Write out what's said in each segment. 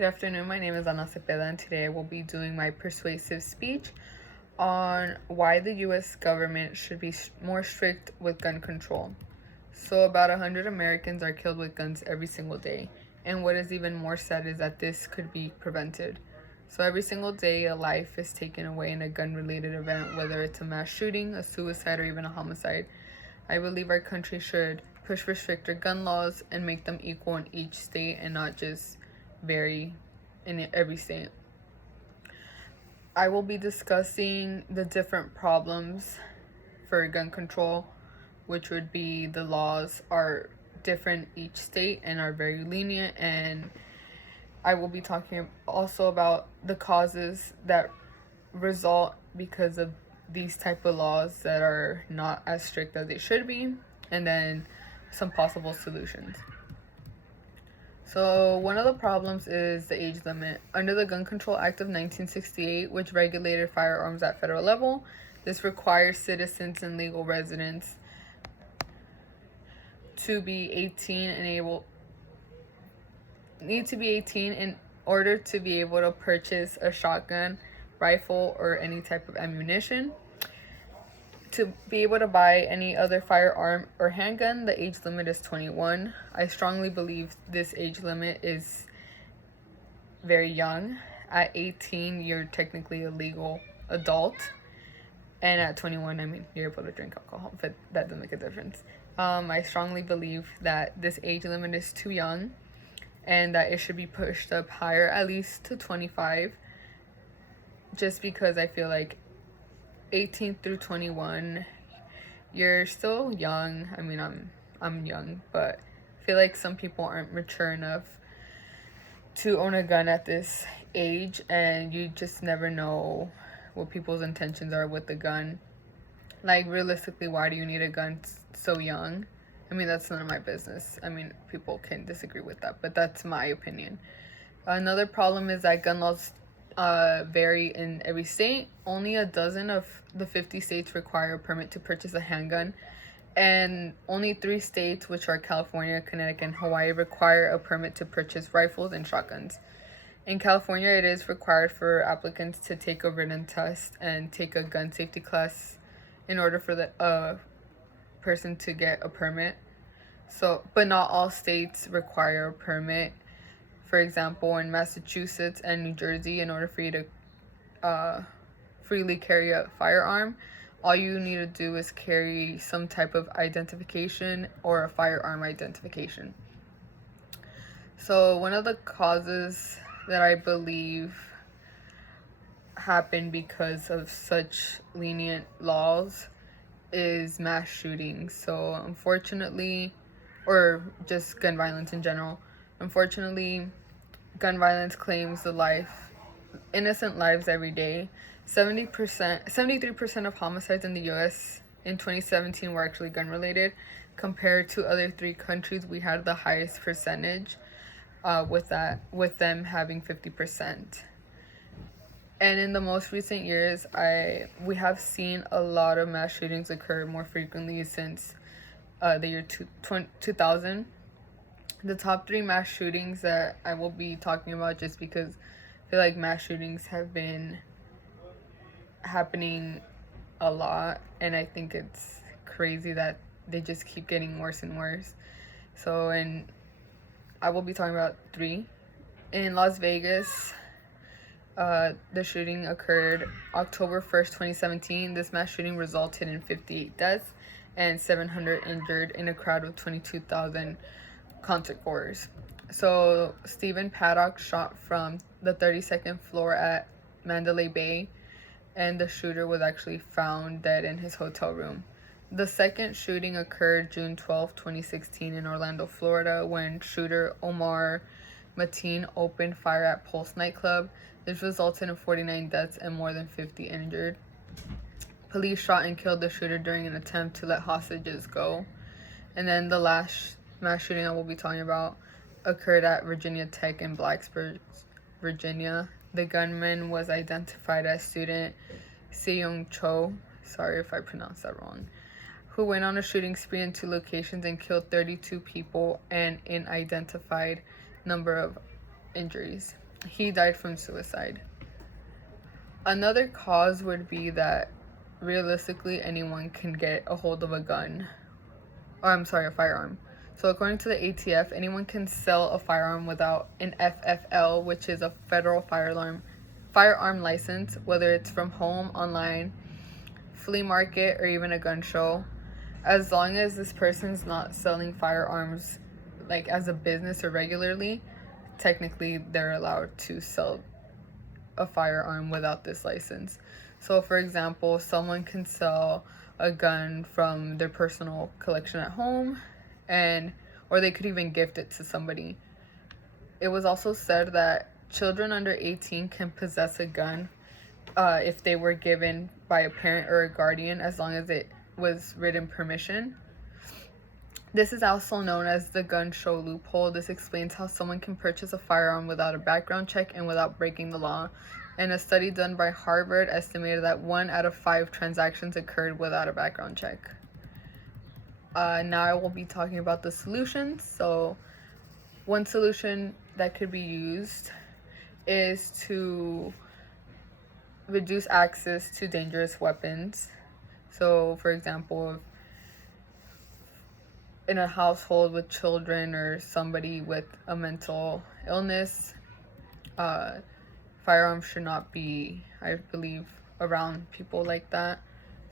Good afternoon, my name is Ana Cepeda, and today I will be doing my persuasive speech on why the U.S. government should be more strict with gun control. So about 100 Americans are killed with guns every single day, and what is even more sad is that this could be prevented. So every single day a life is taken away in a gun-related event, whether it's a mass shooting, a suicide, or even a homicide. I believe our country should push for stricter gun laws and make them equal in each state and not just vary in every state. I will be discussing the different problems for gun control, which would be the laws are different each state and are very lenient, and I will be talking also about the causes that result because of these type of laws that are not as strict as they should be, and then some possible solutions. So one of the problems is the age limit. Under the Gun Control Act of 1968, which regulated firearms at federal level, this requires citizens and legal residents to be 18 and need to be 18 in order to be able to purchase a shotgun, rifle, or any type of ammunition. To be able to buy any other firearm or handgun, the age limit is 21. I strongly believe this age limit is very young. At 18, you're technically a legal adult. And at 21, I mean, you're able to drink alcohol, but that doesn't make a difference. I strongly believe that this age limit is too young and that it should be pushed up higher, at least to 25. Just because I feel like 18 through 21, you're still young. I mean, I'm young, but I feel like some people aren't mature enough to own a gun at this age, and you just never know what people's intentions are with the gun. Like, realistically, why do you need a gun so young? I mean, that's none of my business. I mean, people can disagree with that, but that's my opinion. Another problem is that gun laws vary in every state. Only a dozen of the 50 states require a permit to purchase a handgun, and only 3 states, which are California, Connecticut, and Hawaii, require a permit to purchase rifles and shotguns. In California, it is required for applicants to take a written test and take a gun safety class in order for the person to get a permit. So, but not all states require a permit. For example, in Massachusetts and New Jersey, in order for you to freely carry a firearm, all you need to do is carry some type of identification or a firearm identification. So one of the causes that I believe happen because of such lenient laws is mass shootings. So unfortunately, or just gun violence in general, unfortunately, gun violence claims innocent lives every day. 73% of homicides in the U.S. in 2017 were actually gun-related. Compared to other 3 countries, we had the highest percentage, with them having 50%. And in the most recent years, we have seen a lot of mass shootings occur more frequently since the year 2000. The top 3 mass shootings that I will be talking about, just because I feel like mass shootings have been happening a lot, and I think it's crazy that they just keep getting worse and worse. So, and I will be talking about 3. In Las Vegas, the shooting occurred October 1st, 2017. This mass shooting resulted in 58 deaths and 700 injured in a crowd of 22,000 concert goers. So Stephen Paddock shot from the 32nd floor at Mandalay Bay, and the shooter was actually found dead in his hotel room. The second shooting occurred June 12, 2016 in Orlando, Florida, when shooter Omar Mateen opened fire at Pulse nightclub. This resulted in 49 deaths and more than 50 injured. Police shot and killed the shooter during an attempt to let hostages go. And then the last mass shooting I will be talking about occurred at Virginia Tech in Blacksburg, Virginia. The gunman was identified as student Seyoung Cho, sorry if I pronounced that wrong, who went on a shooting spree in 2 locations and killed 32 people and an unidentified number of injuries. he died from suicide. Another cause would be that realistically anyone can get a hold of a gun. A firearm. So according to the ATF, anyone can sell a firearm without an FFL, which is a federal firearm license, whether it's from home, online, flea market, or even a gun show. As long as this person's not selling firearms like as a business or regularly, technically they're allowed to sell a firearm without this license. So for example, someone can sell a gun from their personal collection at home, or they could even gift it to somebody. It was also said that children under 18 can possess a gun if they were given by a parent or a guardian, as long as it was written permission. This is also known as the gun show loophole. This explains how someone can purchase a firearm without a background check and without breaking the law. And a study done by Harvard estimated that 1 out of 5 transactions occurred without a background check. Now I will be talking about the solutions. So one solution that could be used is to reduce access to dangerous weapons. So for example, in a household with children or somebody with a mental illness, firearms should not be, I believe, around people like that.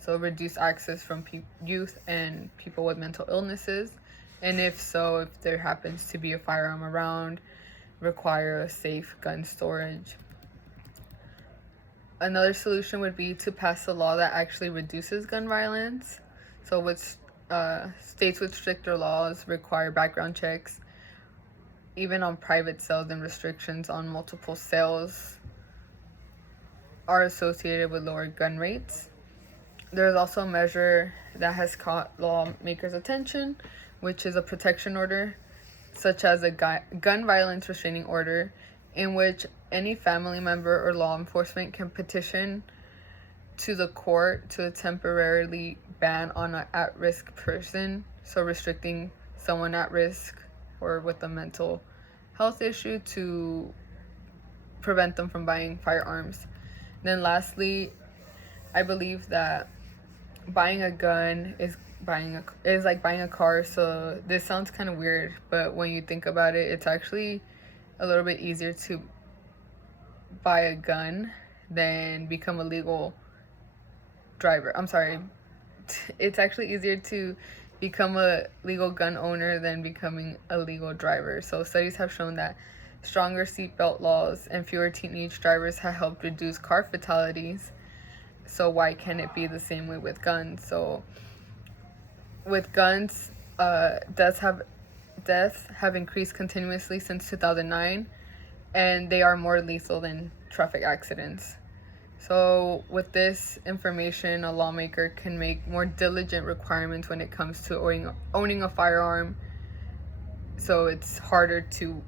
So reduce access from youth and people with mental illnesses. And if there happens to be a firearm around, require a safe gun storage. Another solution would be to pass a law that actually reduces gun violence. So states with stricter laws require background checks, even on private sales, and restrictions on multiple sales are associated with lower gun rates. There's also a measure that has caught lawmakers' attention, which is a protection order, such as a gun violence restraining order, in which any family member or law enforcement can petition to the court to temporarily ban on an at-risk person, so restricting someone at risk or with a mental health issue to prevent them from buying firearms. Then lastly, I believe that buying a gun is like buying a car. So this sounds kind of weird, but when you think about it, it's actually a little bit easier to buy a gun than become a legal driver. It's actually easier to become a legal gun owner than becoming a legal driver. So studies have shown that stronger seatbelt laws and fewer teenage drivers have helped reduce car fatalities. So why can't it be the same way with guns? So with guns, deaths have increased continuously since 2009, and they are more lethal than traffic accidents. So with this information, a lawmaker can make more diligent requirements when it comes to owning a firearm. So it's harder to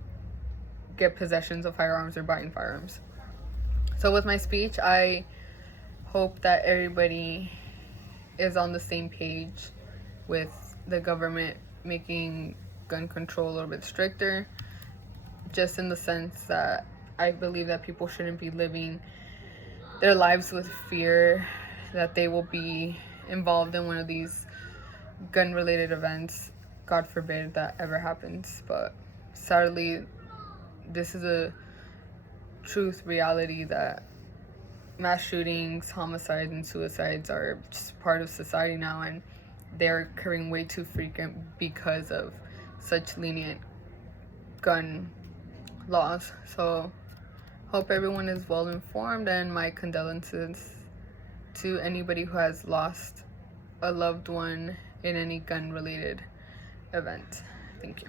get possessions of firearms or buying firearms. So with my speech, I hope that everybody is on the same page with the government making gun control a little bit stricter, just in the sense that I believe that people shouldn't be living their lives with fear that they will be involved in one of these gun-related events. God forbid that ever happens, but sadly, this is a reality that mass shootings, homicides, and suicides are just part of society now, and they're occurring way too frequent because of such lenient gun laws. So hope everyone is well informed, and my condolences to anybody who has lost a loved one in any gun related event. Thank you.